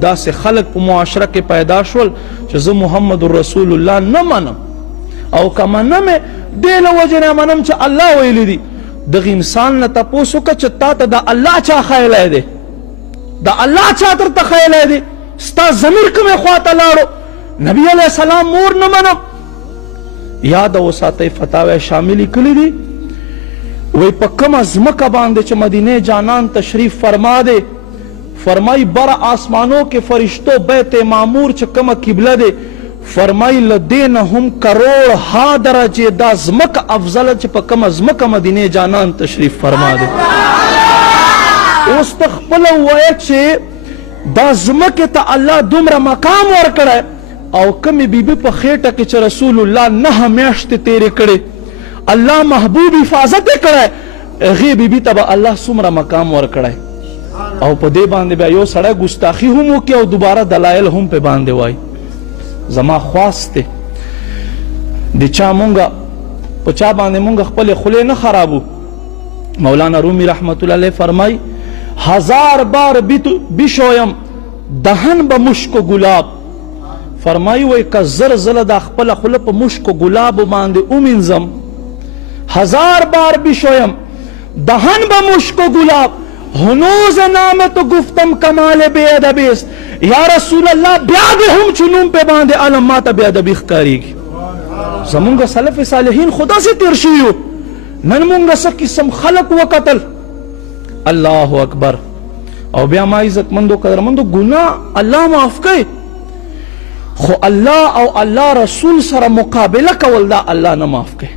داسې خلک په معاشره کې پیدا شول چې زه محمد رسول الله نه منم او که منم یې دې له وجې نه منم چې الله ویلی دي. دغه انسان نه تپوس وکړه چې تا ته د الله چا ښیلی دی، د الله چا درته ښیلی دی، ستا ضمیر کومې خوا ته لاړو؟ نبي علیه السلام مور نه منم. یاد وساتئ فتاوی شاملې کړي دي وی په کومه ځمکه باندې چې مدینه جانان تشریف فرما دی، فرمائی بر آسمانوں کے فرشتوں بیت معمور چې کومه قبله دی، فرمائی لدین هم کروڑ ها درجه دا ځمکه افضل چې په کومه ځمکه مدینه جانان تشریف فرما دی. اوس ته خپله ووایه چې دا ځمکې ته الله دومره مقام ورکړی او کمې بیبي په خېټه کې چې رسول الله 9 میاشتې تېرې کړې، الله محبوب حفاظت یې کړی، هغې بیبي ته به الله څومره مقام ورکړی او په دې باندې بیا یو سړی ګستاخي هم وکړي او دوباره دلایل هم په باندې وایي. زما خواست دی د چا مونږه په چا باندې مونږ خپلې خولې نه خرابو. مولانا رومی رحمت الله علیه فرمای 1000 بار بشویم دهن به مشک و گلاب، فرمایی وی که زر زله دا خپله خوله په مشک و گلابو باندې ومینځم، 1000 بار بشویم دهن به مشک و گلاب، هنوز نام تو گفتم کمال بے ادبی است. یا رسول الله بیا دې هم چې نوم پې باندې علم ما ته بې ادبي ښکارېږي. زمونږ سلف صالحین خو داسې تېر شوي وو، نن مونږ څه قسم خلق وکتل. الله اکبر. او بیا ما عزتمندو قدرمندو ګناه الله معاف کوي، خو الله او الله رسول سره مقابله کول دا الله نه معاف کوي.